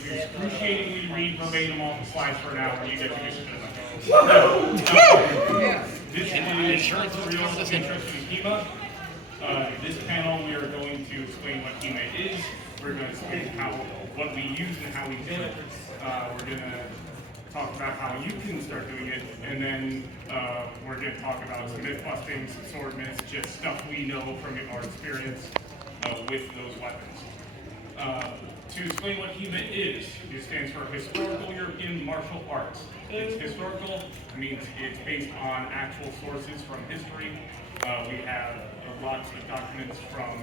going to excruciatingly read verbatim off the slides for an hour, and you get to use it. This is real interesting HEMA. This panel, we are going to explain what HEMA is. We're going to explain what we use and how we do it. We're going to talk about how you can start doing it, and then we're going to talk about some myth busting, some sword myths, just stuff we know from our experience with those weapons. To explain what HEMA is, it stands for Historical European Martial Arts. It's historical, means it's based on actual sources from history. We have lots of documents from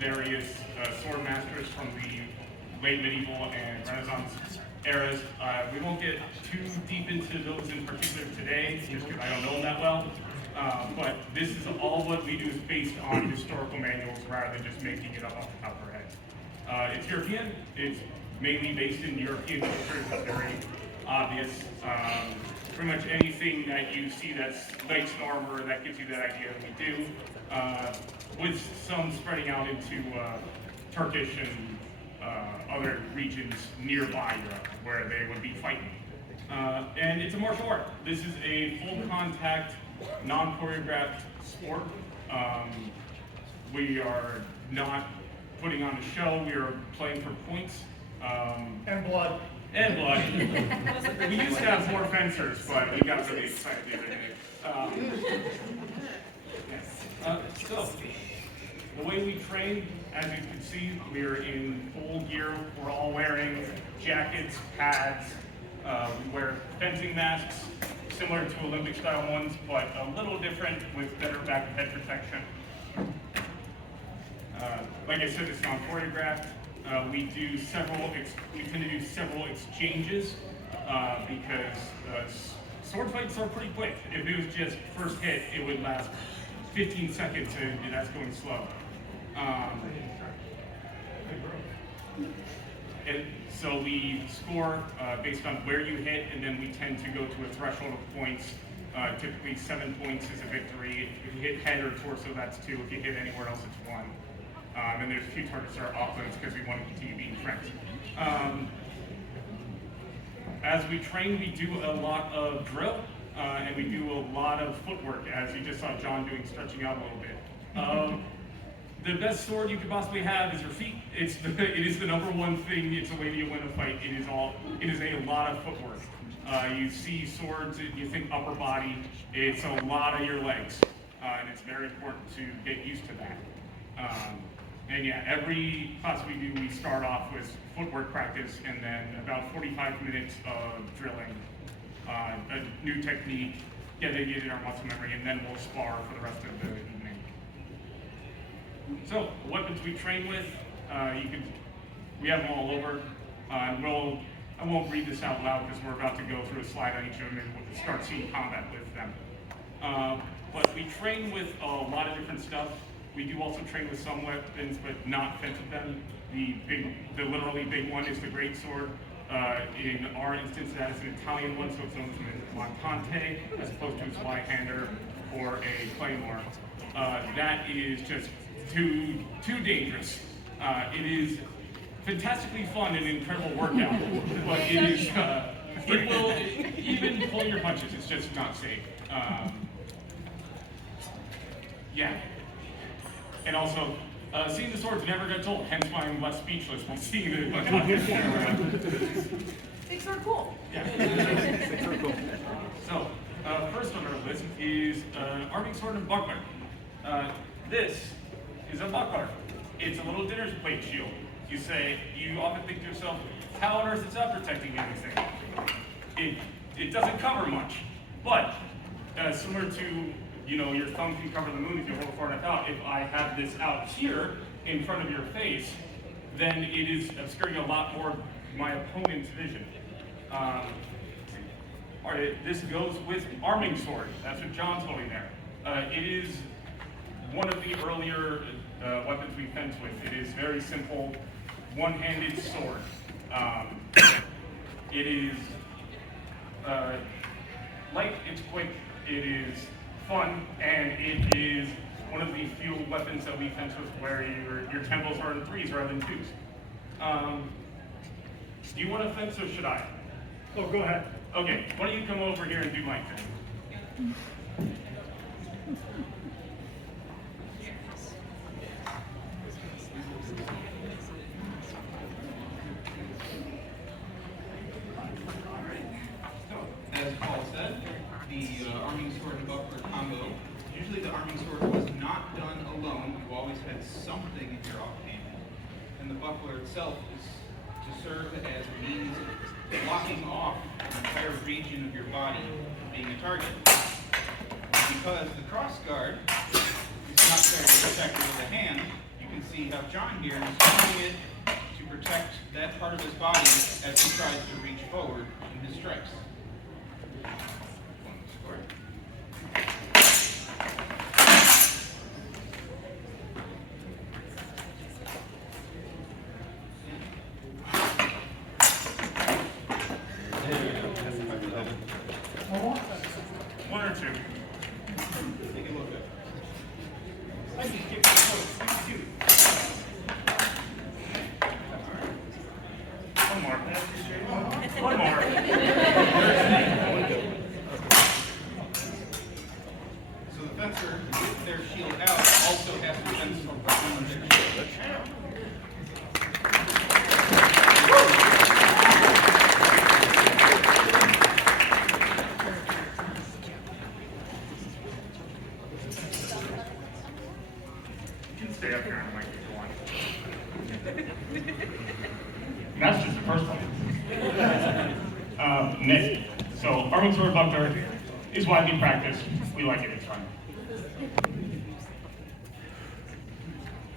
various sword masters from the late medieval and Renaissance eras. We won't get too deep into those in particular today, just because I don't know them that well. But this is all what we do is based on historical manuals rather than just making it up off the top of our head. It's European. It's mainly based in European culture. It's very obvious. Pretty much anything that you see that's legs and armor, that gives you that idea, we do. With some spreading out into Turkish and other regions nearby Europe where they would be fighting. And it's a martial art. This is a full contact, non-choreographed sport. We are not putting on a show, we are playing for points. And blood. And blood. We used to have more fencers, but we got really excited the other day. So, the way we train, as you can see, we're in full gear. We're all wearing jackets, pads. We wear fencing masks, similar to Olympic-style ones, but a little different with better back and head protection. Like I said, it's non-choreographed. We tend to do several exchanges because sword fights are pretty quick. If it was just first hit, it would last 15 seconds, and that's going slow. And so we score based on where you hit, and then we tend to go to a threshold of points. Typically 7 points is a victory. If you hit head or torso, that's 2. If you hit anywhere else, it's 1. And there's a few targets that are off limits because we want to continue being friends. As we train, we do a lot of drill, and we do a lot of footwork, as you just saw John doing, stretching out a little bit. The best sword you could possibly have is your feet. It is the number one thing. It's the way that you win a fight. It is a lot of footwork. You see swords, you think upper body. It's a lot of your legs, and it's very important to get used to that. And yeah, every class we do, we start off with footwork practice, and then about 45 minutes of drilling, a new technique, getting our muscle memory, and then we'll spar for the rest of the evening. So, the weapons we train with, we have them all over. I won't read this out loud because we're about to go through a slide on each of them and we'll start seeing combat with them. But we train with a lot of different stuff. We do also train with some weapons, but not fence with them. The literally big one is the great sword. In our instance, that is an Italian one, so it's known as a montante, as opposed to a sly-hander or a claymore. That is just too dangerous. It is fantastically fun and an incredible workout, but it will even pull your punches. It's just not safe. Yeah. And also, seeing the swords never got told, hence why I'm less speechless when seeing the around. Things are cool. Yeah. So, first on our list is arming sword and buckler. This is a buckler. It's a little dinner plate shield. You often think to yourself, how on earth is that protecting anything? It doesn't cover much, but similar to, your thumb can cover the moon if you hold it far enough out. If I have this out here in front of your face, then it is obscuring a lot more of my opponent's vision. This goes with arming sword. That's what John's holding there. It is one of the earlier weapons we fence with. It is very simple, one-handed sword. It is light, it's quick, it is fun, and it is one of the few weapons that we fence with where your tempos are in 3s rather than 2s. Do you want a fence or should I? Oh, go ahead. Okay, why don't you come over here and do my thing? As Paul said, the arming sword and buckler combo, usually the arming sword was not done alone. You always had something in your offhand. And the buckler itself is to serve as a means of blocking off an entire region of your body from being a target. Because the cross guard is not there to protect it with the hand, you can see how John here is using it to protect that part of his body as he tries to reach forward in his strikes. One or two. Take a look at it. I just get close. Two. One more. One more. So the fencer, with their shield out, also has to fence around their shield. You can stay up here and I might keep going. That's just the first one. Next. So, arming sword buckler is widely practiced. We like it, it's fun.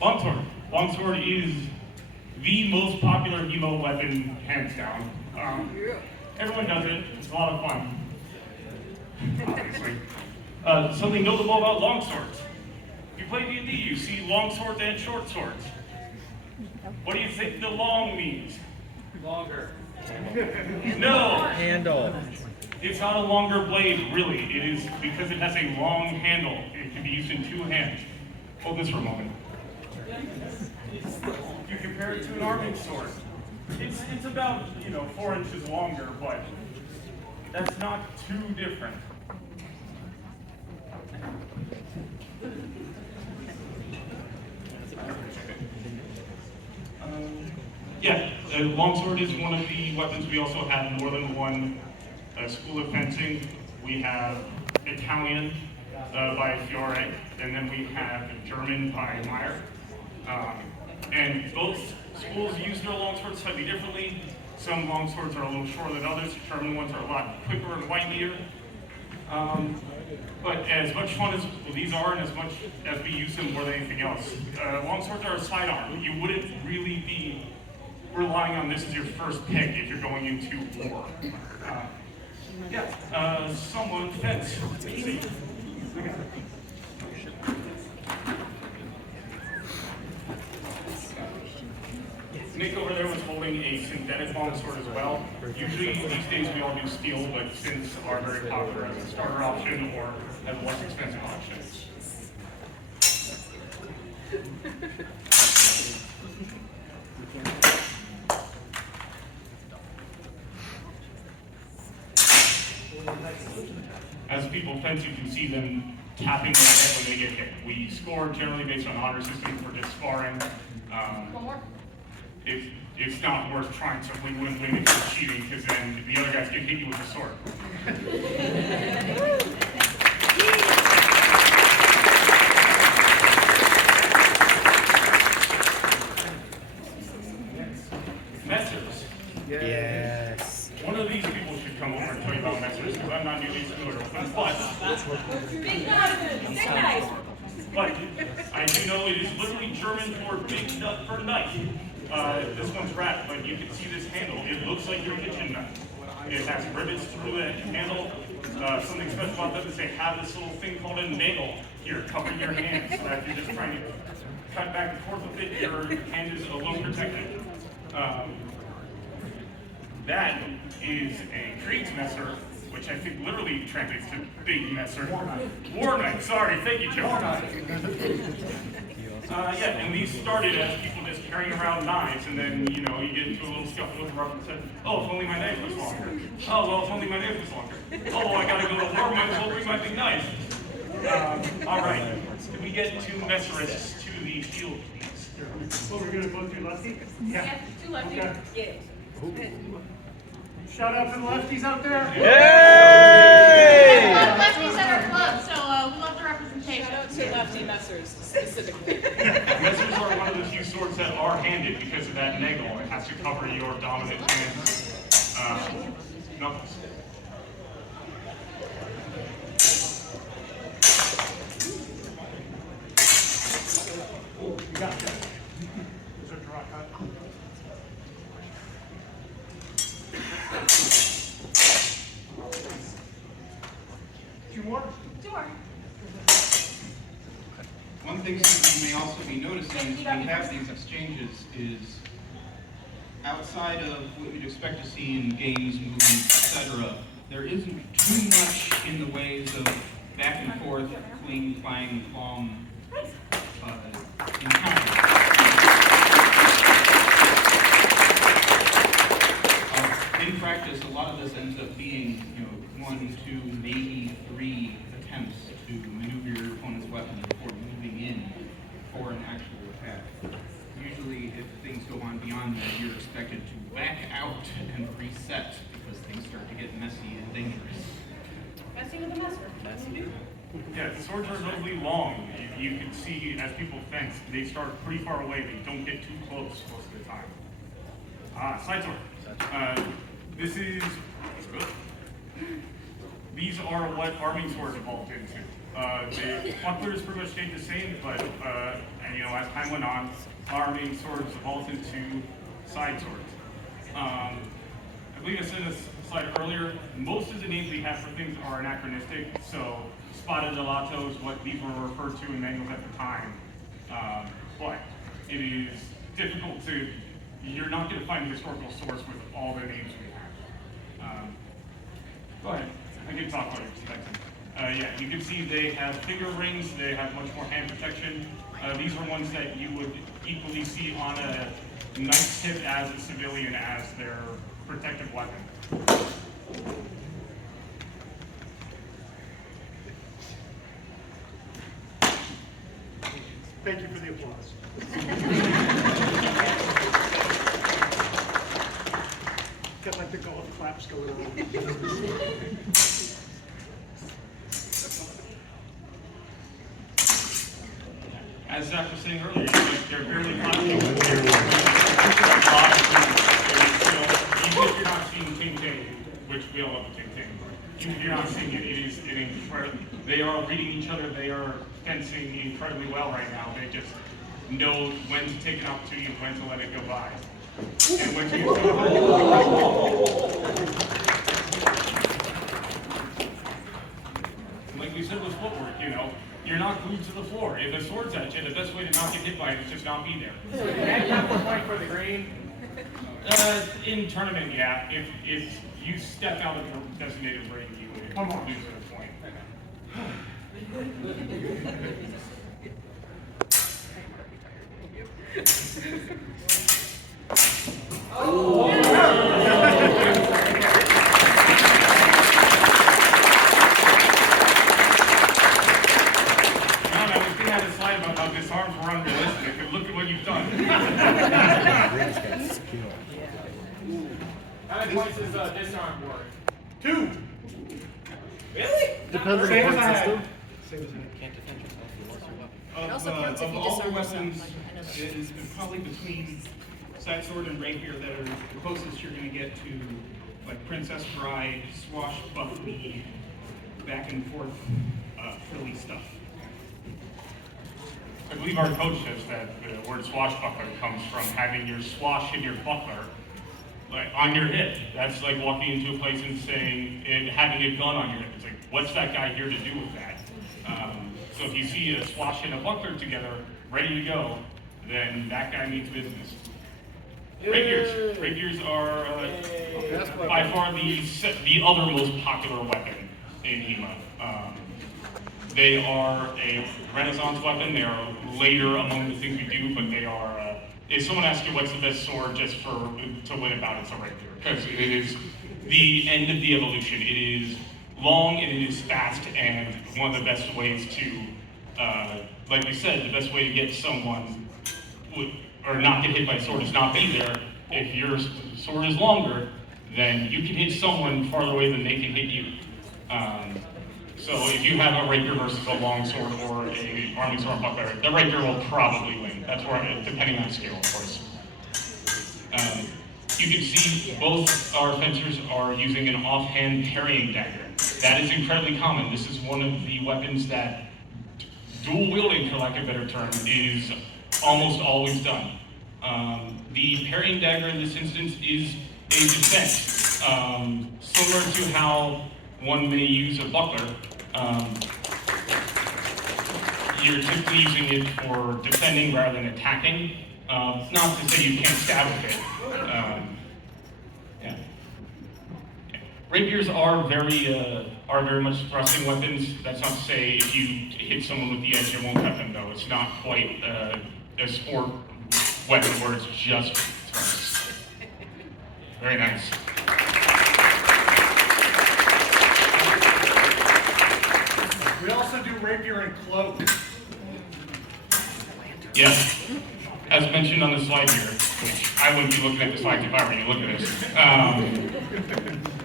Longsword. Longsword is the most popular HEMA weapon, hands down. Everyone does it. It's a lot of fun. Obviously. Something notable about longswords. If you play D&D, you see long swords and short swords. What do you think the long means? Longer. No! Handle. It's not a longer blade, really. It is because it has a long handle. It can be used in two hands. Hold this for a moment. You compare it to an arming sword. It's about, 4 inches longer, but that's not too different. Yeah, longsword is one of the weapons. We also have more than one school of fencing. We have Italian by Fiore, and then we have German by Meyer. And both schools use their longswords slightly differently. Some longswords are a little shorter than others. German ones are a lot quicker and windier. But as much fun as these are, and as much as we use them more than anything else, longswords are a sidearm. You wouldn't really be relying on this as your first pick if you're going into war. Someone fence. See. Nick over there was holding a synthetic longsword as well. Usually these days we all do steel, but since are very popular as a starter option or as a less expensive option. As people fence, you can see them tapping their head when they get hit. We score generally based on honor system for just sparring. It's not worth trying to win if you're cheating, because then the other guys can hit you with a sword. Messers. Yes. One of these people should come over and tell you about messers, because I'm not nearly as familiar with them. But I do know it is literally German for big nut for knife. This one's wrapped, but you can see this handle. It looks like your kitchen knife. It has rivets through the handle. Something special about them is they have this little thing called a nail here, covering your hand, so that if you're just trying to cut back and forth with it, your hand is a little protected. That is a Kriegsmesser, which I think literally translates to big messer. War knife, sorry, thank you, Joe. And these started as people just carrying around knives, and then, you know, you get into a little scuffle with the rep and said, oh, if only my knife was longer. Oh, well, if only my knife was longer. Oh, I gotta go to war, might as well bring my big knife. All right, can we get two messerists to the field, please? Well, we're gonna go through lefty? Yeah, two lefties. Okay. Shout out to the lefties out there. We love lefties at our club, so we love the representation. Shout out to lefty messers specifically. Messers are one of the few swords that are handed because of that nagel. It has to cover your dominant hand. Knuckles. You got that. Is there a draw cut? Two more? Sure. One thing that you may also be noticing as we have these exchanges is outside of what you'd expect to see in games, movies, etc., there isn't too much in the ways of back and forth, cling, clang, clong encounters. In practice, a lot of this ends up being, you know, 1, 2, maybe 3 attempts to maneuver your opponent's weapon before moving in for an actual attack. Usually, if things go on beyond that, you're expected to back out and reset because things start to get messy and dangerous. Messing with the messer. Yeah, the swords are relatively long. You can see as people fence, they start pretty far away. They don't get too close most of the time. Side sword. This is good. These are what arming swords evolved into. The bucklers pretty much stayed the same, but and, you know, as time went on, arming swords evolved into side swords. I believe I said this slide earlier. Most of the names we have for things are anachronistic. So Spada Gelato is what these were referred to in manuals at the time. But it is difficult to. You're not going to find a historical source with all the names we have. Go ahead. I can talk about it. Yeah, you can see they have finger rings. They have much more hand protection. These are ones that you would equally see on a knife tip as a civilian as their protective weapon. Thank you for the applause. Got like the golf claps going on. As Zach was saying earlier, they're barely popular. Even if you're not seeing Ting Ting, which we all love Ting Ting, even if you're not seeing it, it is an incredible. They are reading each other. They are fencing incredibly well right now. They just know when to take an opportunity and when to let it go by. And when to like we said with footwork, you know, you're not glued to the floor. If the sword's at you, the best way to not get hit by it is just not be there. And you have to fight for the green. In tournament, yeah. If you step out of the designated ring, you would lose at a point. Disarms were unrealistic, and look at what you've done. How many points is disarm worth? 2. Really? Depends on the Same as point I system. had. Can't defend yourself, you lost your weapon. Of, also counts if of you all the disarm yourself, weapons, like, I know that. it is probably between side sword and rapier that are the closest you're going to get to, like Princess Bride, swashbuckly, back and forth, frilly stuff. I believe our coach says that the word swashbuckler comes from having your swash in your buckler, like on your hip. That's like walking into a place and saying, and having a gun on your hip. It's like, what's that guy here to do with that? So if you see a swash and a buckler together, ready to go, then that guy means business. Rapiers. Rapiers are by far the other most popular weapon in HEMA. They are a Renaissance weapon. They are later among the things we do, but they are if someone asks you what's the best sword just to win a bout, it's a rapier, because it is the end of the evolution. It is long and it is fast, and one of the best ways to, like we said, the best way to get someone or not get hit by a sword is not be there. If your sword is longer, then you can hit someone farther away than they can hit you. So if you have a rapier versus a long sword or a arming sword buckler, the rapier will probably win. That's where, depending on skill, of course. You can see both our fencers are using an offhand parrying dagger. That is incredibly common. This is one of the weapons that dual wielding, for lack of a better term, is almost always done. The parrying dagger in this instance is a defense, similar to how one may use a buckler. You're typically using it for defending rather than attacking. It's not to say you can't stab with it. Yeah. Rapiers are very much thrusting weapons. That's not to say if you hit someone with the edge, it won't cut them, though. It's not quite a sport weapon where it's just thrust. Very nice. We also do rapier and cloak. Yes. As mentioned on the slide here, which I wouldn't be looking at the slides if I were you. Look at this.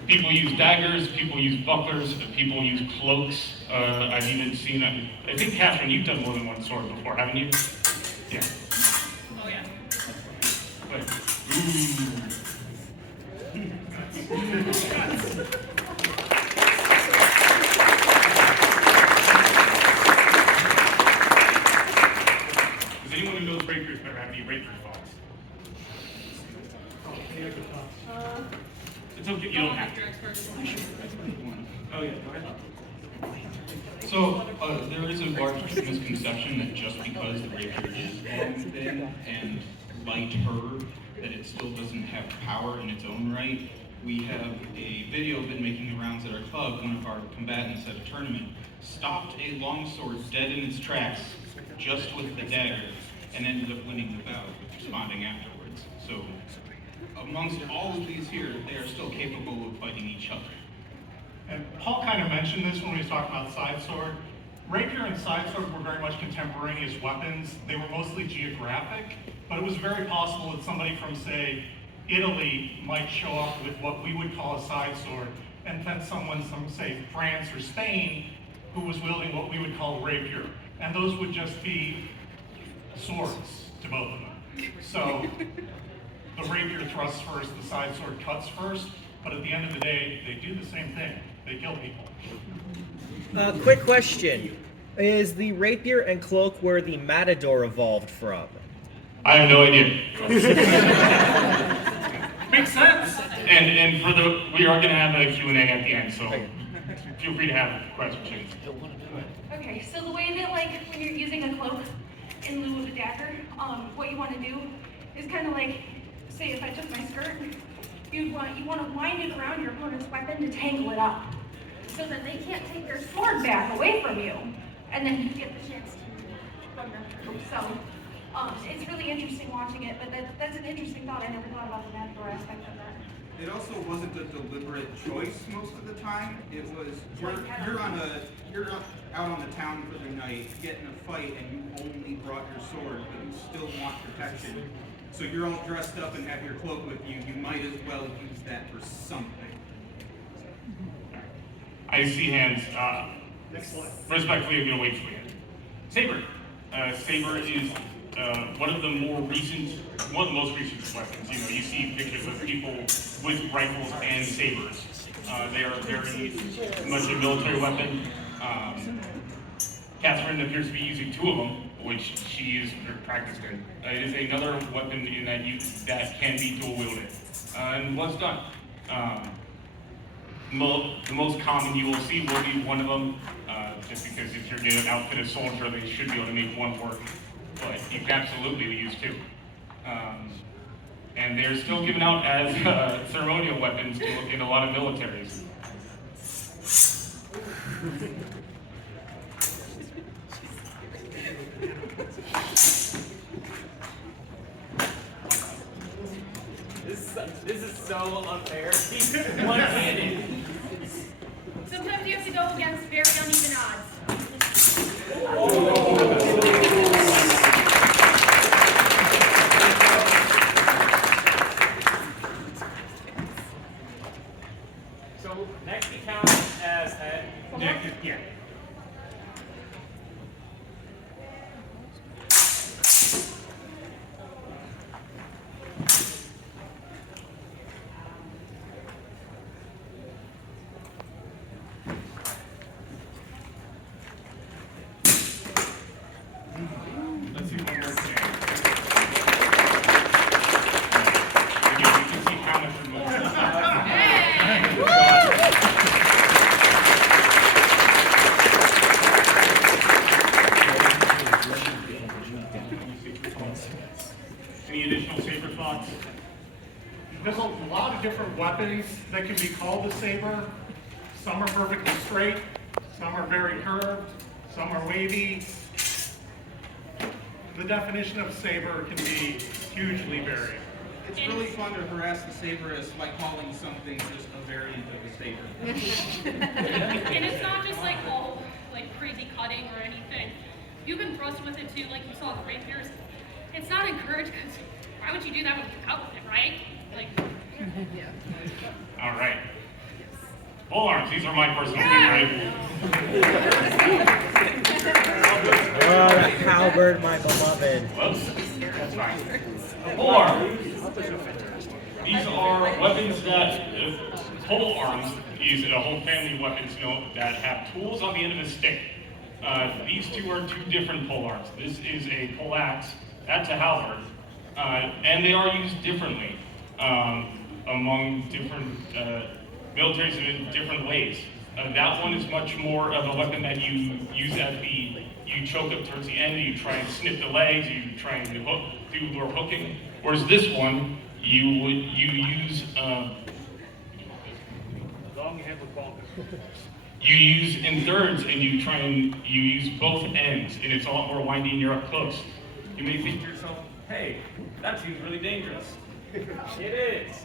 People use daggers, people use bucklers, people use cloaks. I've even seen, I think, Catherine, you've done more than one sword before, haven't you? Yeah. Oh, yeah. But, Does anyone who knows rapiers better have any rapier thoughts? It's okay, you don't have to. Oh yeah, go ahead. So there is a large misconception that just because the rapier is long and thin and lighter, that it still doesn't have power in its own right. We have a video been making the rounds at our club. One of our combatants at a tournament stopped a longsword dead in its tracks just with the dagger and ended up winning the bout, responding afterwards. So amongst all of these here, they are still capable of fighting each other. And Paul kind of mentioned this when we was talking about side sword. Rapier and side sword were very much contemporaneous weapons. They were mostly geographic, but it was very possible that somebody from, say, Italy might show up with what we would call a side sword, and then someone from, say, France or Spain who was wielding what we would call a rapier. And those would just be swords to both of them. So the rapier thrusts first, the side sword cuts first, but at the end of the day, they do the same thing. They kill people. Quick question. Is the rapier and cloak where the matador evolved from? I have no idea. Makes sense. And we are going to have a Q&A at the end, so feel free to have questions. Okay, so the way that, like, when you're using a cloak in lieu of a dagger, what you want to do is kind of like, say if I took my skirt, you want to wind it around your opponent's weapon to tangle it up, so that they can't take their sword back away from you, and then you get the chance to run them through. So it's really interesting watching it, but that's an interesting thought. I never thought about the matador aspect of that. It also wasn't a deliberate choice most of the time. It was you're out on the town for the night, getting a fight, and you only brought your sword, but you still want protection. So you're all dressed up and have your cloak with you. You might as well use that for something. I see hands. Next slide. Respectfully, I'm going to wait for you. Saber. Saber is one of the most recent weapons. You know, you see pictures of people with rifles and sabers. They are very much a military weapon. Catherine appears to be using two of them, which she is practiced in. It is another weapon in that can be dual wielded, and was done. The most common you will see will be one of them, just because if you're going to outfit a soldier, they should be able to make one work. But you can absolutely use two. And they're still given out as ceremonial weapons in a lot of militaries. This is so unfair. He's one-handed. Sometimes you have to go against very uneven odds. So next he counts as head. Yeah. Let's see one more thing. Again, you can see how much removal. Any additional saber thoughts? There's a lot of different weapons that can be called a saber. Some are perfectly straight, some are very curved, some are wavy. The definition of saber can be hugely varied. It's really fun to harass the saberists by calling something just a variant of a saber. And it's not just like all like crazy cutting or anything. You can thrust with it too, like you saw the rapiers. It's not encouraged because why would you do that when you cut with it, right? Like, All right. Pole arms, these are my personal favorite. Halberd, my beloved. Whoops, that's fine. Pole arm. These are weapons that, pole arms is a whole family of weapons, that have tools on the end of a stick. These two are two different pole arms. This is a pole axe, that's a halberd, and they are used differently among different militaries in different ways. That one is much more of a weapon that you use you choke up towards the end, you try and snip the legs, you try and do more hooking. Whereas this one, you use you use in thirds, and you use both ends, and it's a lot more windy and you're up close. You may think to yourself, hey, that seems really dangerous. It is.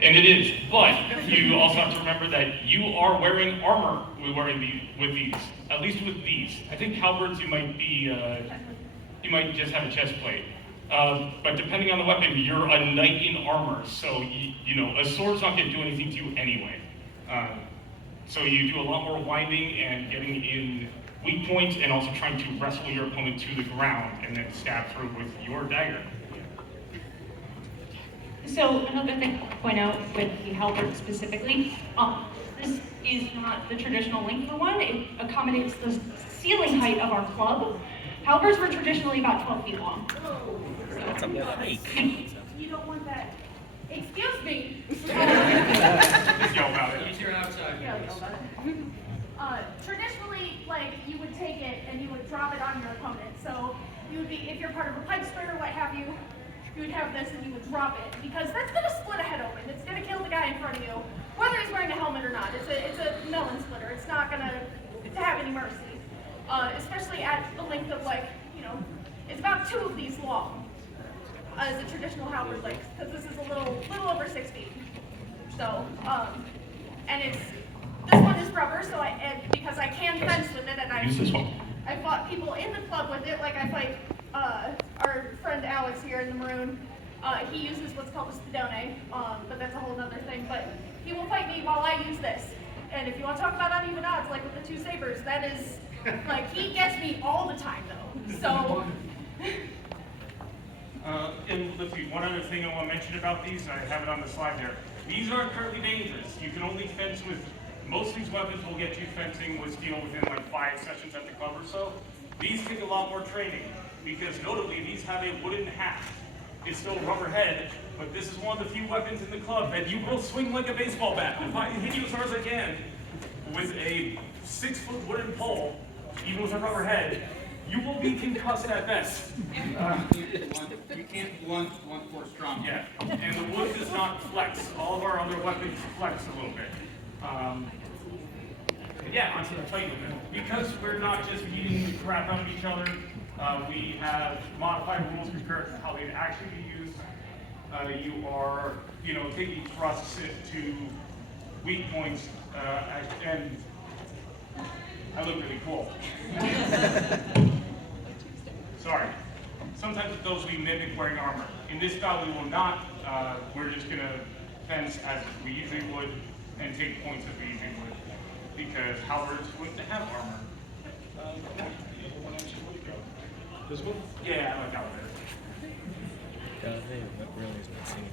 And it is, but you also have to remember that you are wearing armor with these, at least with these. I think halberds you might just have a chest plate. But depending on the weapon, you're a knight in armor, so a sword's not going to do anything to you anyway. So you do a lot more winding and getting in weak points, and also trying to wrestle your opponent to the ground and then stab through with your dagger. So another thing to point out with the halberd specifically, this is not the traditional length for one. It accommodates the ceiling height of our club. Halberds were traditionally about 12 feet long. That's a hike. You don't want that. Excuse me. Just yell about it. You're outside. Traditionally, you would take it and you would drop it on your opponent. So you would be, if you're part of a pipe split or what have you, you would have this and you would drop it, because that's going to split a head open. It's going to kill the guy in front of you, whether he's wearing a helmet or not. It's a melon splitter. It's not going to have any mercy, especially at the length of it's about 2 of these long as a traditional halberd length, because this is a little over 6 feet. So, and this one is rubber, so because I can fence with it, and Use this one. I fought people in the club with it, like I fight our friend Alex here in the maroon. He uses what's called a spadone, but that's a whole other thing. But he will fight me while I use this. And if you want to talk about uneven odds, like with the 2 sabers, that is, he gets me all the time, though. So. And let's see, one other thing I want to mention about these, I have it on the slide there. These are incredibly dangerous. You can only fence with, most of these weapons will get you fencing with steel within 5 sessions at the club or so. These take a lot more training, because notably these have a wooden haft. It's still a rubber head, but this is one of the few weapons in the club that you will swing like a baseball bat. If I hit you as hard as I can with a 6-foot wooden pole, even with a rubber head, you will be concussed at best. You can't blunt force trauma. Yeah, and the wood does not flex. All of our other weapons flex a little bit. Yeah, onto the fight with it. Because we're not just beating the crap out of each other, we have modified rules compared to how they'd actually be used. you are, taking thrusts to weak points, and I look really cool. Sorry. Sometimes with those we mimic wearing armor. In this style we will not. We're just gonna fence as we usually would and take points as we usually would. Because halberds wouldn't have armor. This one? Yeah, I like halberd. That really is missing.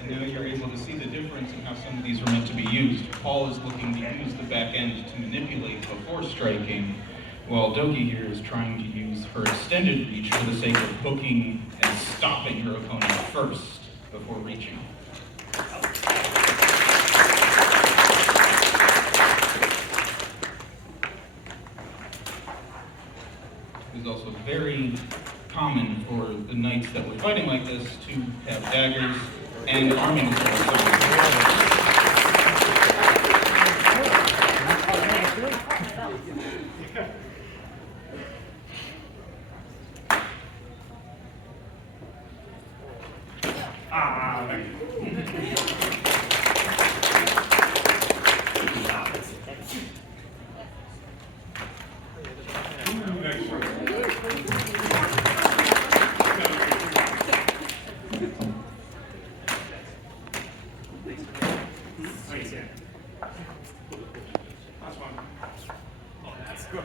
And now you're able to see the difference in how some of these are meant to be used. Paul is looking to use the back end to manipulate before striking, while Doki here is trying to use her extended reach for the sake of hooking and stopping her opponent first before reaching. It is also very common for the knights that were fighting like this to have daggers and arming swords. Thank you. Next one. Please, yeah. Last one. Oh, that's good.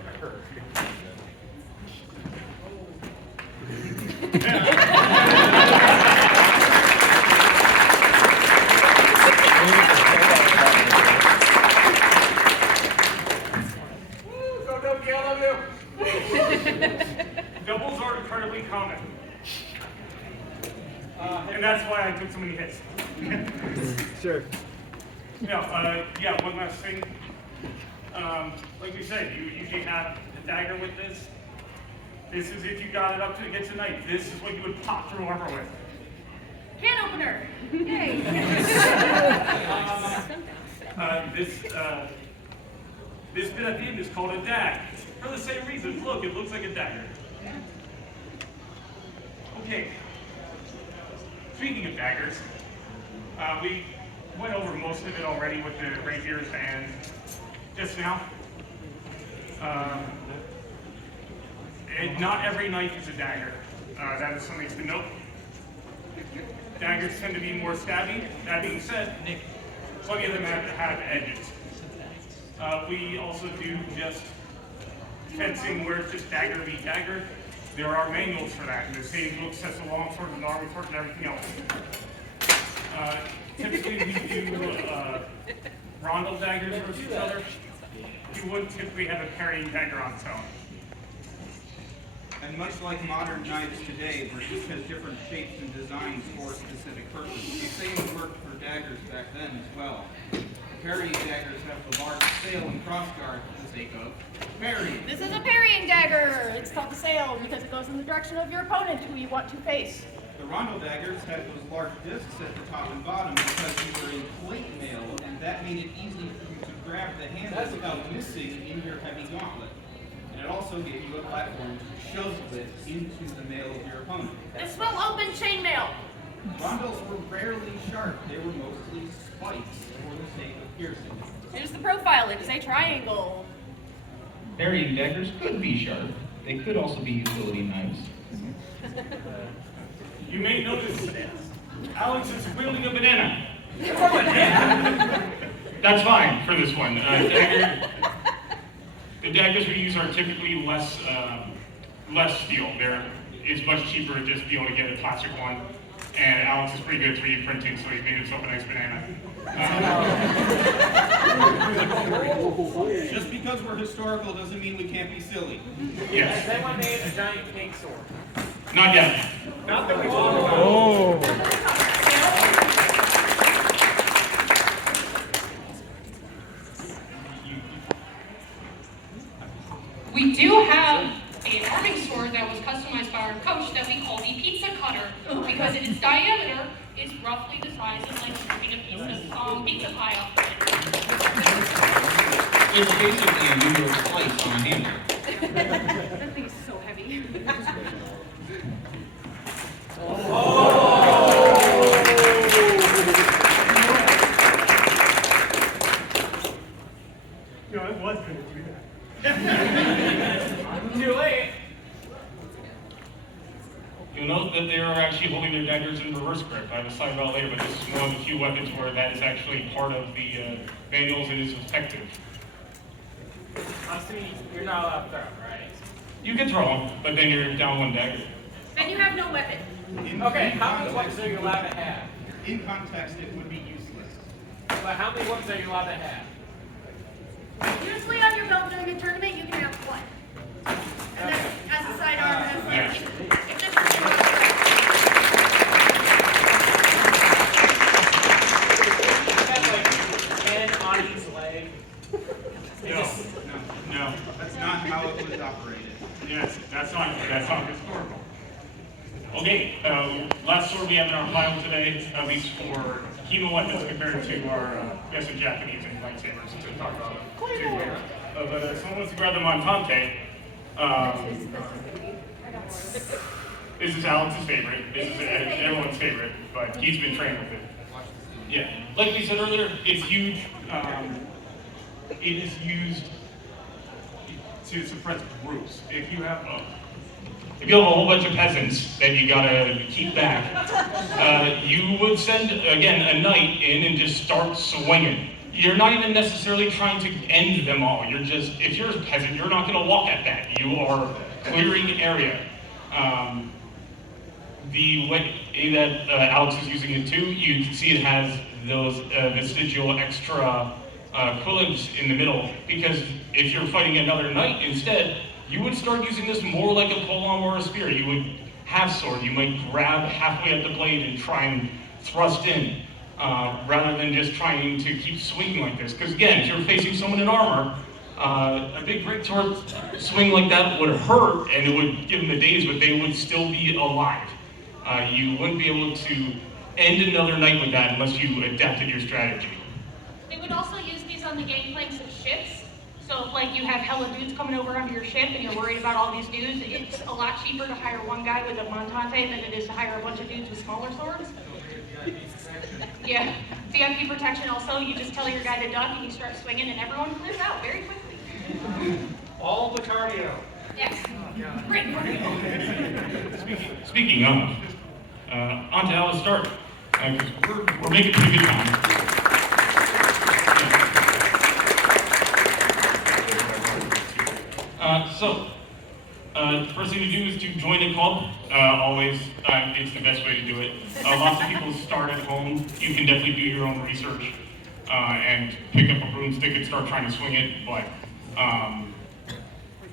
Doubles are incredibly common. And that's why I took so many hits. Sure. Yeah, one last thing. Like we said, you usually have a dagger with this. This is if you got it up to against a knight. This is what you would pop through armor with. Can opener! Yay! This bit at the end is called a dag. For the same reason. Look, it looks like a dagger. Okay. Speaking of daggers, we went over most of it already with the rapiers and just now. Not every knife is a dagger. That is something to note. Daggers tend to be more stabby. That being said, plenty of them have edges. We also do just fencing where it's just dagger v dagger. There are manuals for that. The same book sets the long sword and the army sword and everything else. Typically we do rondel daggers versus each other. You wouldn't typically have a parrying dagger on its own. And much like modern knives today, where each has different shapes and designs for a specific purpose, the same worked for daggers back then as well. Parrying daggers have the large sail and crossguard for the sake of parrying. This is a parrying dagger. It's called the sail because it goes in the direction of your opponent who you want to face. The rondo daggers had those large discs at the top and bottom because you were in plate mail, and that made it easy for you to grab the handle without missing in your heavy gauntlet. And it also gave you a platform to shove it into the mail of your opponent. This will open chainmail. Rondos were rarely sharp. They were mostly spikes for the sake of piercing. Here's the profile. It is a triangle. Parrying daggers could be sharp. They could also be utility knives. You may notice Alex is wielding a banana. That's fine for this one. The daggers we use are typically less steel. It's much cheaper to just be able to get a plastic one. And Alex is pretty good at 3D printing, so he's made himself a nice banana. Just because we're historical doesn't mean we can't be silly. Yes. Has anyone made a giant cake sword? Not yet. Not that we talk about. Oh. We do have an arming sword that was customized by our coach that we call the pizza cutter because its diameter is roughly the size of like scooping a piece of pizza pie off. It's basically a New York slice on a hammer. That thing is so heavy. You know, it was going to do that. Too late. You'll note that they are actually holding their daggers in reverse grip. I have a slide about later, but this is one of the few weapons where that is actually part of the manuals and is effective. Honestly, you're not allowed to throw, right? You can throw them, but then you're down one dagger. Then you have no weapon. Okay, how many weapons are you allowed to have? In context, it would be useless. But how many weapons are you allowed to have? Usually on your belt during a tournament, you can have one. And then as a sidearm, as like, Yeah. if this is your You have like 10 on each leg. No. That's not how it was operated. Yes, that's not historical. Okay, last sword we have in our file today, at least for HEMA weapons compared to our guess in Japanese and lightsabers to talk about. But someone wants to grab the Montante. This is Alex's favorite. This is everyone's favorite, but he's been trained with it. Yeah, like we said earlier, it's huge. It is used to suppress groups. If you have a whole bunch of peasants that you gotta keep back, you would send again a knight in and just start swinging. You're not even necessarily trying to end them all. You're just, if you're a peasant, you're not gonna walk at that. You are clearing area. The way that Alex is using it too, you can see it has those vestigial extra quillibs in the middle, because if you're fighting another knight instead, you would start using this more like a pole-arm or a spear. You would have sword. You might grab halfway at the blade and try and thrust in, rather than just trying to keep swinging like this. Because again, if you're facing someone in armor, a big greatsword swing like that would hurt, and it would give them the daze, but they would still be alive. You wouldn't be able to end another knight with that unless you adapted your strategy. They would also use these on the gangplanks of ships. So if like you have hella dudes coming over onto your ship and you're worried about all these dudes, it's a lot cheaper to hire one guy with a Montante than it is to hire a bunch of dudes with smaller swords. Yeah, VIP protection also, you just tell your guy to duck and you start swinging and everyone clears out very quickly. All the cardio. Yes, great cardio. Speaking of, on to how to start, because we're making pretty good time. First thing to do is to join a club. Always, it's the best way to do it. Lots of people start at home. You can definitely do your own research and pick up a broomstick and start trying to swing it. But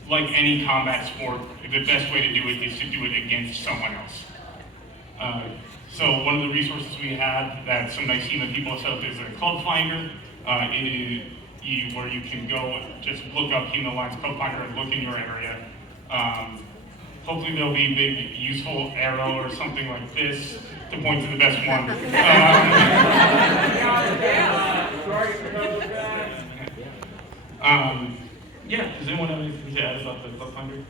like any combat sport, the best way to do it is to do it against someone else. So one of the resources we have that some nice HEMA people have set up is a club finder. Where you can go just look up HEMA Alliance Club Finder and look in your area. Hopefully there'll be a big useful arrow or something like this to point to the best one. Yeah, does anyone have anything to add about the Club Finder?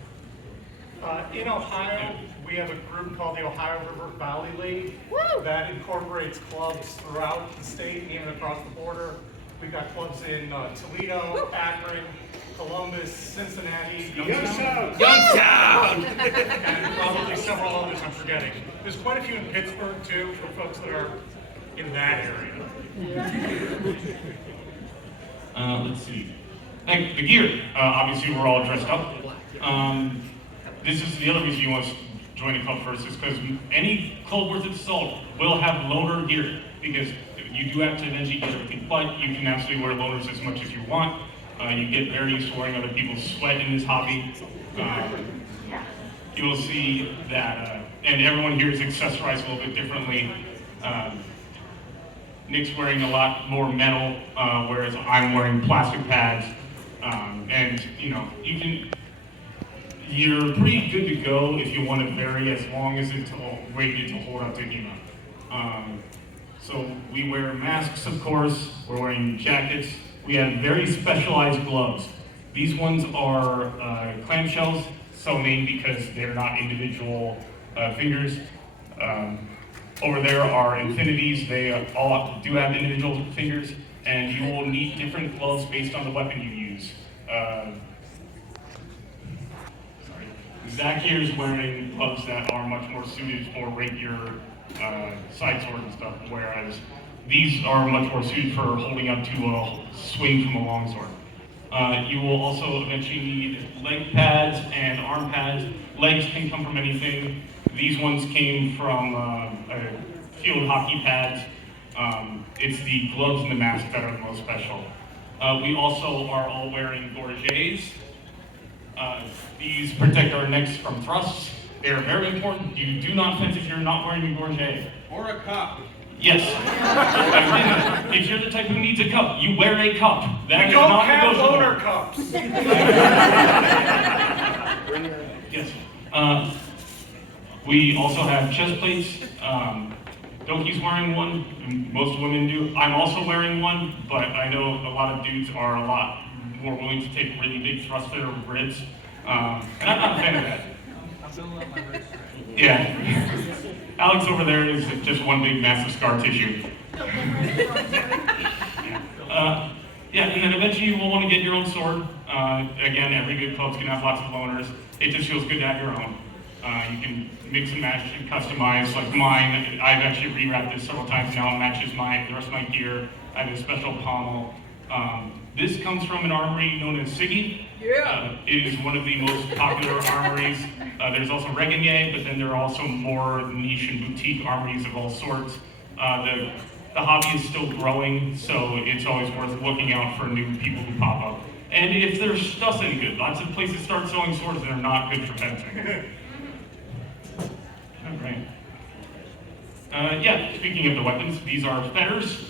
In Ohio, we have a group called the Ohio River Valley League that incorporates clubs throughout the state and even across the border. We've got clubs in Toledo, Akron, Columbus, Cincinnati, Youngstown! and probably several others I'm forgetting. There's quite a few in Pittsburgh too, for folks that are in that area. Let's see. Like the gear, obviously we're all dressed up. This is the other reason you want to join a club first, is because any club worth its salt will have loaner gear, because you do have to eventually get everything, but you can absolutely wear loaners as much as you want. You get very used to wearing other people's sweat in this hobby. You will see that, and everyone here is accessorized a little bit differently. Nick's wearing a lot more metal, whereas I'm wearing plastic pads. And you're pretty good to go if you want to vary, as long as it's rated to hold up to HEMA. So we wear masks, of course. We're wearing jackets. We have very specialized gloves. These ones are clamshells, so named because they're not individual fingers. Over there are infinities. They all do have individual fingers, and you will need different gloves based on the weapon you use. Zach here is wearing gloves that are much more suited for rapier, side sword and stuff, whereas these are much more suited for holding up to a swing from a longsword. You will also eventually need leg pads and arm pads. Legs can come from anything. These ones came from field hockey pads. It's the gloves and the mask that are the most special. We also are all wearing gorgets. These protect our necks from thrusts. They are very important. You do not fence if you're not wearing a gorget. Or a cup. Yes. If you're the type who needs a cup, you wear a cup. That We is don't not have negotiable. loaner cups. Yes. We also have chest plates. Doki's wearing one. Most women do. I'm also wearing one, but I know a lot of dudes are a lot more willing to take really big thrusts to their ribs. And I'm not a fan of that. I'm filling up my wrist. Yeah. Alex over there is just one big massive scar tissue. Yeah, and then eventually you will want to get your own sword. Again, every good club's gonna have lots of loaners. It just feels good to have your own. You can mix and match and customize. Like mine, I've actually rewrapped this several times now. It matches the rest of my gear. I have a special pommel. This comes from an armory known as Siggy. Yeah. It is one of the most popular armories. There's also Regagné, but then there are also more niche and boutique armories of all sorts. The hobby is still growing, so it's always worth looking out for new people who pop up. And if their stuff's any good, lots of places start selling swords that are not good for fencing. All right. Yeah, speaking of the weapons, these are fetters.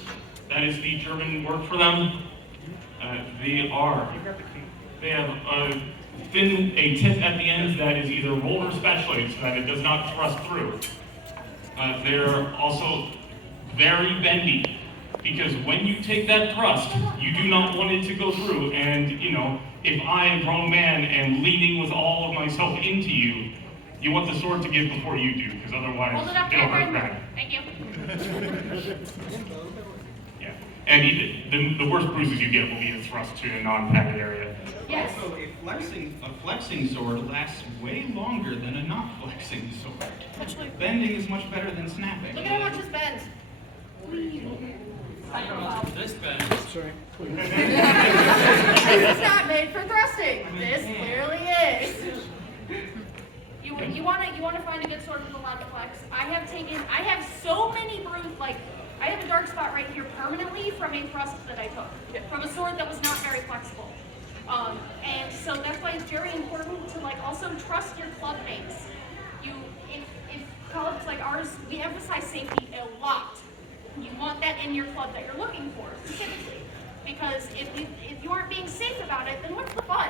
That is the German word for them. They have a tip at the end that is either rolled or spatulated so that it does not thrust through. They're also very bendy because when you take that thrust, you do not want it to go through. And you know, if I, a grown man, am leaning with all of myself into you, you want the sword to give before you do, because otherwise Hold it up, it'll hurt Catherine. bad. Thank you. Yeah, and the worst bruises you get will be a thrust to a non-padded area. Yes. Also, a flexing sword lasts way longer than a not flexing sword. Actually, Bending is much better than snapping. look at how much this bends. This bend. Sorry. This is not made for thrusting. This clearly is. You want to find a good sword with a lot of flex. I have so many bruises, like, I have a dark spot right here permanently from a thrust that I took. From a sword that was not very flexible. And so that's why it's very important to also trust your club mates. In clubs like ours, we emphasize safety a lot. You want that in your club that you're looking for, specifically. Because if you aren't being safe about it, then what's the fun?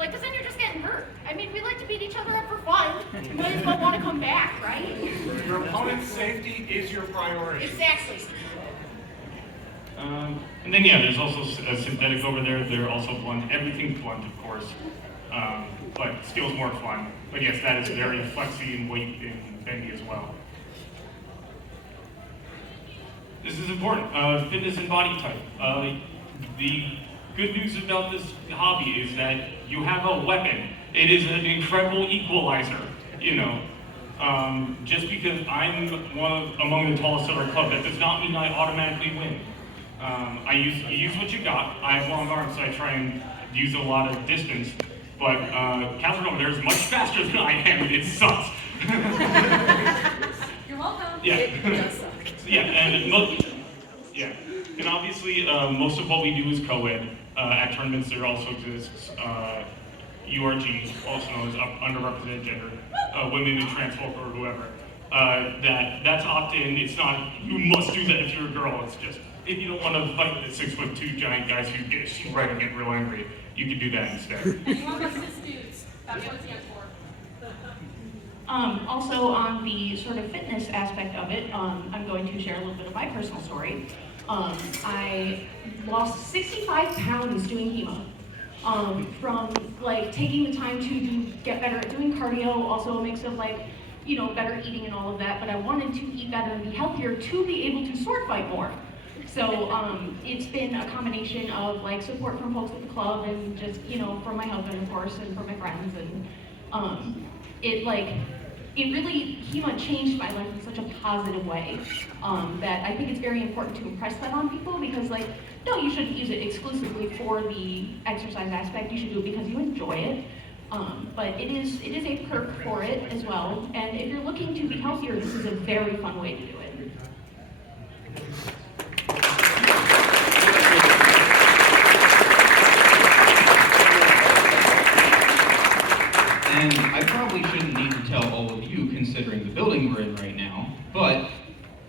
Because then you're just getting hurt. I mean, we like to beat each other up for fun. You might as well want to come back, right? Your opponent's safety is your priority. Exactly. And then yeah, there's also a synthetic over there. They're also blunt. Everything's blunt, of course, but steel's more fun. But yes, that is very flexy in weight and bendy as well. This is important. Fitness and body type. The good news about this hobby is that you have a weapon. It is an incredible equalizer. You know, just because I'm among the tallest of our club, that does not mean I automatically win. You use what you got. I have long arms, so I try and use a lot of distance. But Catherine over there is much faster than I am, and it sucks. You're welcome. Yeah. It does suck. Yeah, and obviously most of what we do is co-ed. At tournaments, there also exists URG, also known as underrepresented gender, women in trans folk or whoever. That's opt-in. It's not you must do that if you're a girl. It's just if you don't want to fight with the 6'2" giant guys who get right and get real angry, you can do that instead. And you want my cis dudes. That's what it stands for. Also on the sort of fitness aspect of it, I'm going to share a little bit of my personal story. I lost 65 pounds doing HEMA. From like taking the time to get better at doing cardio, also a mix of like, you know, better eating and all of that, but I wanted to eat better and be healthier to be able to sword fight more. So it's been a combination of like support from folks at the club and just, you know, from my husband, of course, and from my friends, and it really, HEMA changed my life in such a positive way that I think it's very important to impress that on people, because like, no, you shouldn't use it exclusively for the exercise aspect. You should do it because you enjoy it. But it is a perk for it as well. And if you're looking to be healthier, this is a very fun way to do it. And I probably shouldn't need to tell all of you, considering the building we're in right now, but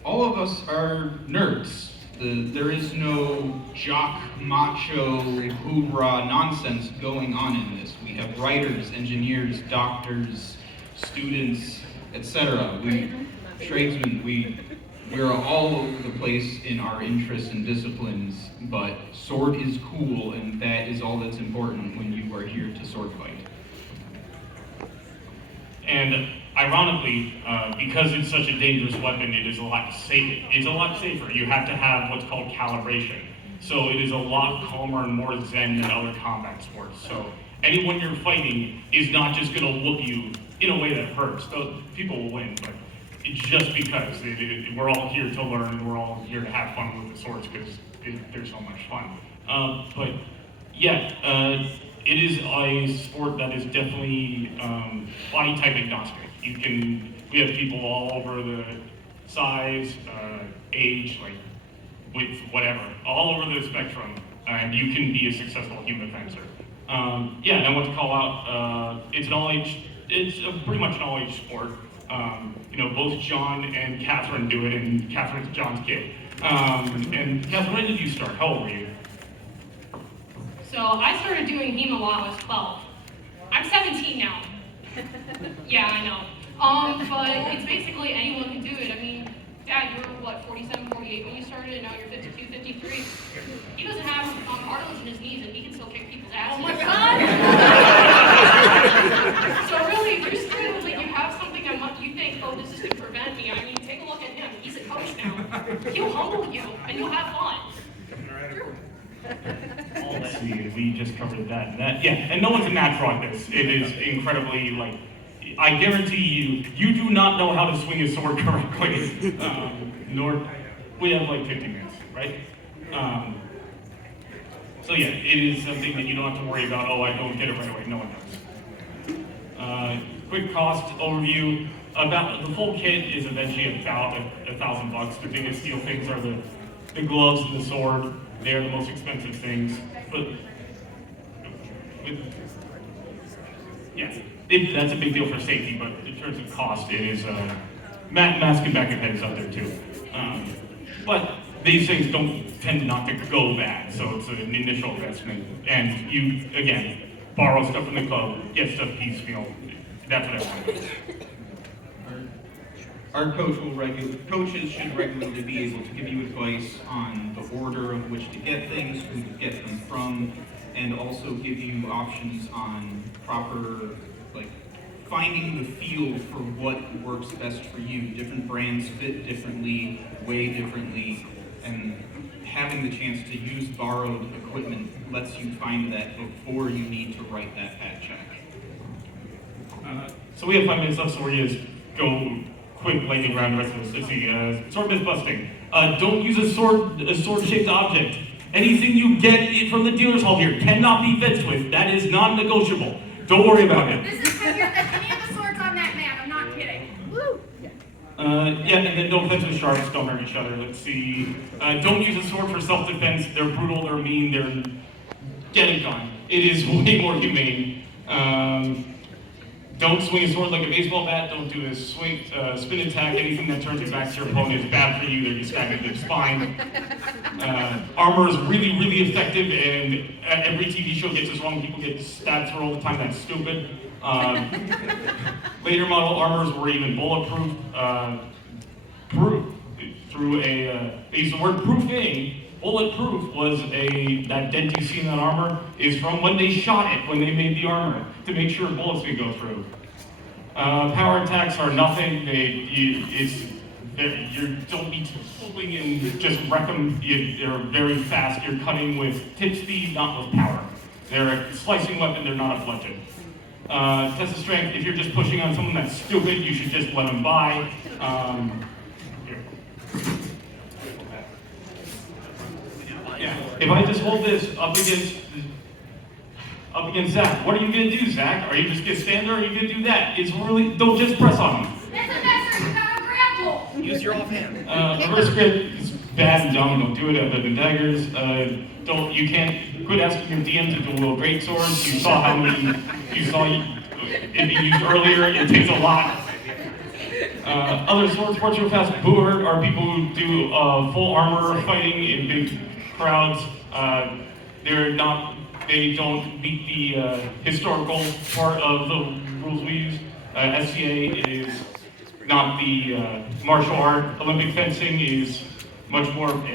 all of us are nerds. There is no jock, macho, hoorah nonsense going on in this. We have writers, engineers, doctors, students, etc. Tradesmen, we're all over the place in our interests and disciplines, but sword is cool, and that is all that's important when you are here to sword fight. And ironically, because it's such a dangerous weapon, it is a lot safer. It's a lot safer. You have to have what's called calibration. So it is a lot calmer and more zen than other combat sports. So anyone you're fighting is not just going to whoop you in a way that hurts. Though people will win, but it's just because we're all here to learn. We're all here to have fun with the swords because they're so much fun. But yeah. It is a sport that is definitely body type agnostic. We have people all over the size, age, like width, whatever, all over the spectrum, and you can be a successful HEMA fencer. Yeah, and what to call out, it's pretty much an all-age sport. You know, both John and Catherine do it, and Catherine's John's kid. And Catherine, when did you start? How old were you? So I started doing HEMA while I was 12. I'm 17 now. Yeah, I know. But it's basically anyone can do it. I mean, Dad, you were what, 47, 48 when you started, and now you're 52, 53. He doesn't have cartilage in his knees, and he can still kick people's asses. Oh my God! So really, if you're still, like, you have something that you think, oh, this is to prevent me. I mean, take a look at him. He's a coach now. He'll humble you, and you'll have fun. Let's see, we just covered that. Yeah, and no one's a natural at this. It is incredibly, like, I guarantee you do not know how to swing a sword correctly. Nor, we have like 50 minutes, right? So yeah, it is something that you don't have to worry about, oh, I don't get it right away. No one does. Quick cost overview. About the full kit is eventually about $1,000. The biggest steel things are the gloves and the sword. They are the most expensive things, but yeah, that's a big deal for safety. But in terms of cost, it is mask and back of head is up there too. But these things don't tend not to go bad, so it's an initial investment. And you again borrow stuff from the club, get stuff piecemeal. That's what I want to do. Our coaches should regularly be able to give you advice on the order of which to get things, who to get them from, and also give you options on proper, like, finding the feel for what works best for you. Different brands fit differently, weigh differently, and having the chance to use borrowed equipment lets you find that before you need to write that pat check. So we have 5 minutes left, so we're going to go quick lightning round the rest of this. Let's see, sword myth busting. Don't use a sword-shaped object. Anything you get from the dealer's hall here cannot be fenced with. That is non-negotiable. Don't worry about it. This is heavier than any of the swords on that man. I'm not kidding. Woo! Yeah, and then don't fence with sharks. Don't hurt each other. Let's see. Don't use a sword for self-defense. They're brutal. They're mean. They're get it gone. It is way more humane. Don't swing a sword like a baseball bat. Don't do a spin attack. Anything that turns your back to your opponent is bad for you. They're just stabbing their spine. Armor is really, really effective, and every TV show gets this wrong. People get stabbed through all the time. That's stupid. Later model armors were even bulletproof. through they use the word proofing. Bulletproof was that dent you see in that armor is from when they shot it, when they made the armor, to make sure bullets would go through. Power attacks are nothing. You don't need to swooping and just wreck them. They're very fast. You're cutting with tip speed, not with power. They're a slicing weapon, they're not a bludgeon. Test of strength, if you're just pushing on someone that's stupid, you should just let them by. Here. Yeah. If I just hold this up against Zach, what are you gonna do, Zach? Are you just gonna stand there or are you gonna do that? It's really, don't just press on him. That's a message, you gotta grapple! Use your offhand. Reverse grip is bad and dumb, don't do it other than daggers. You can't, quit asking your DM to dual wield great swords. You saw how many, it be used earlier, it takes a lot. Other sword sports real fast. Boer are people who do full armor fighting in big crowds. They don't meet the historical part of the rules we use. SCA is not the martial art. Olympic fencing is much more of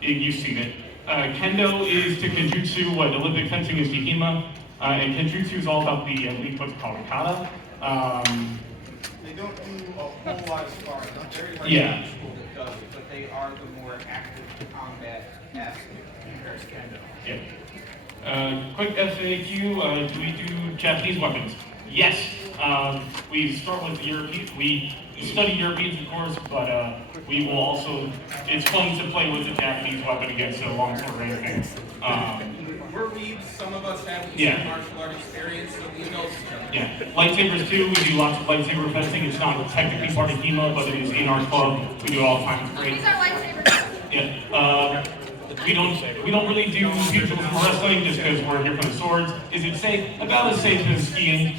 you've seen it. Kendo is to Kenjutsu what Olympic fencing is to HEMA. And Kenjutsu is all about the elite what's called a kata. They don't do a whole lot of sparring. Very hard Yeah. to people that does it, but they are the more active combat aspect compared to kendo. Yeah. Quick FAQ, do we do Japanese weapons? Yes. We start with the European. We study Europeans, of course, but we will also, it's fun to play with the Japanese weapon against a longsword or anything. We're reads, some of us have Yeah. martial art experience, so we know each other. Yeah. Lightsabers too, we do lots of lightsaber fencing. It's not technically part of HEMA, but it is in our club. We do it all the time. It's great. These are lightsabers. Yeah. We don't really do pugilism or wrestling just because we're here for the swords. Is it safe? About as safe as skiing.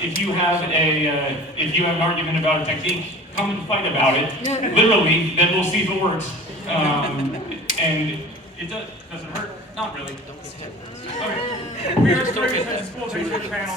If you have an argument about a technique, come and fight about it. Literally, then we'll see if it works. And it doesn't hurt. Not really. Okay. We are students at the School Research Panel.